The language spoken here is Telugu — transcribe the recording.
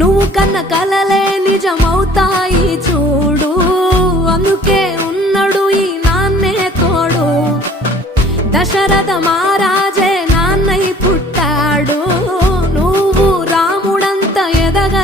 నువ్వు కన్న కలలే నిజమవుతాయి చూడు, అందుకే ఉన్నాడు ఈ నాన్నే తోడు. దశరథ మహారాజే నాన్నై పుట్టాడు, నువ్వు రాముడంత ఎదగ